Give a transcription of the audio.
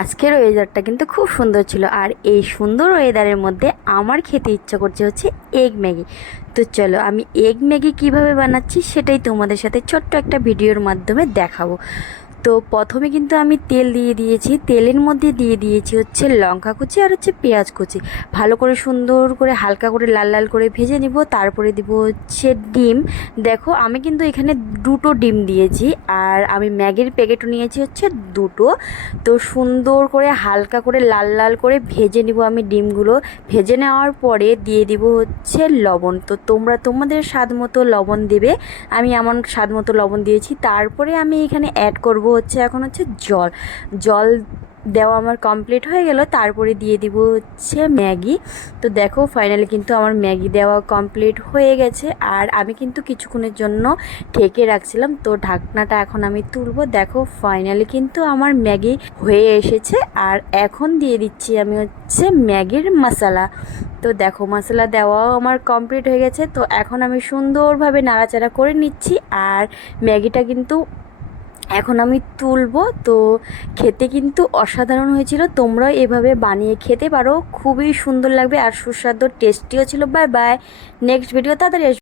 আজকের ওয়েদারটা কিন্তু খুব সুন্দর ছিল, আর এই সুন্দর ওয়েদারের মধ্যে আমার খেতে ইচ্ছা করছে হচ্ছে এগ ম্যাগি। তো চলো আমি এগ ম্যাগি কীভাবে বানাচ্ছি সেটাই তোমাদের সাথে ছোট্ট একটা ভিডিওর মাধ্যমে দেখাবো। তো প্রথমে কিন্তু আমি তেল দিয়ে দিয়েছি, তেলের মধ্যে দিয়ে দিয়েছি হচ্ছে লঙ্কা কুচি আর হচ্ছে পেঁয়াজ কুচি। ভালো করে সুন্দর করে হালকা করে লাল লাল করে ভেজে নিব। তারপরে দিব হচ্ছে ডিম। দেখো আমি কিন্তু এখানে দুটো ডিম দিয়েছি, আর আমি ম্যাগির প্যাকেটও নিয়েছি হচ্ছে দুটো। তো সুন্দর করে হালকা করে লাল লাল করে ভেজে নিব আমি ডিমগুলো। ভেজে নেওয়ার পরে দিয়ে দিব হচ্ছে লবণ। তো তোমরা তোমাদের স্বাদ মতো লবণ দেবে, আমি আমার স্বাদ মতো লবণ দিয়েছি। তারপরে আমি এখানে অ্যাড করব হচ্ছে এখন হচ্ছে জল। জল দেওয়া আমার কমপ্লিট হয়ে গেল। তারপরে দিয়ে দিব হচ্ছে ম্যাগি। তো দেখো ফাইনালি কিন্তু আমার ম্যাগি দেওয়া কমপ্লিট হয়ে গেছে, আর আমি কিন্তু কিছুক্ষণের জন্য ঢেকে রাখছিলাম। তো ঢাকনাটা এখন আমি তুলবো। দেখো ফাইনালি কিন্তু আমার ম্যাগি হয়ে এসেছে, আর এখন দিয়ে দিচ্ছি আমি হচ্ছে ম্যাগির মশলা। তো দেখো মশলা দেওয়াও আমার কমপ্লিট হয়ে গেছে। তো এখন আমি সুন্দরভাবে নাড়াচাড়া করে নিচ্ছি, আর ম্যাগিটা কিন্তু এখন আমি তুলবো। তো খেতে কিন্তু অসাধারণ হয়েছিল, তোমরাও এভাবে বানিয়ে খেতে পারো, খুবই সুন্দর লাগবে আর সুস্বাদু টেস্টিও ছিল। বাই বাই, নেক্সট ভিডিও তাড়াতাড়ি আসবে।